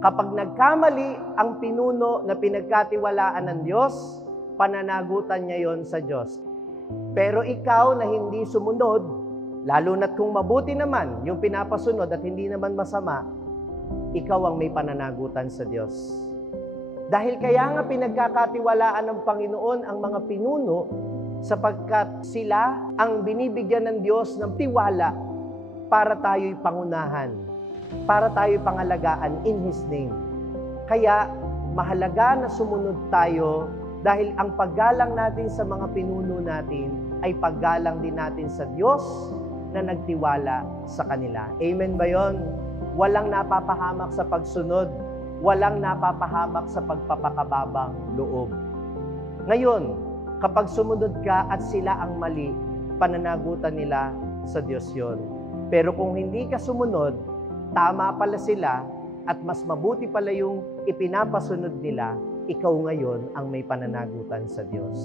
Kapag nagkamali ang pinuno na pinagkatiwalaan ng Diyos, pananagutan niya yon sa Diyos. Pero ikaw na hindi sumunod, lalo na't kung mabuti naman yung pinapasunod at hindi naman masama, ikaw ang may pananagutan sa Diyos. Dahil kaya nga pinagkakatiwalaan ng Panginoon ang mga pinuno sapagkat sila ang binibigyan ng Diyos ng tiwala para tayo'y pangunahan, para tayo'y pangalagaan in His name. Kaya mahalaga na sumunod tayo dahil ang paggalang natin sa mga pinuno natin ay paggalang din natin sa Diyos na nagtiwala sa kanila. Amen ba yon? Walang napapahamak sa pagsunod, walang napapahamak sa pagpapakababang loob. Ngayon, kapag sumunod ka at sila ang mali, pananagutan nila sa Diyos yon. Pero kung hindi ka sumunod, tama pala sila at mas mabuti pala yung ipinapasunod nila, ikaw ngayon ang may pananagutan sa Diyos.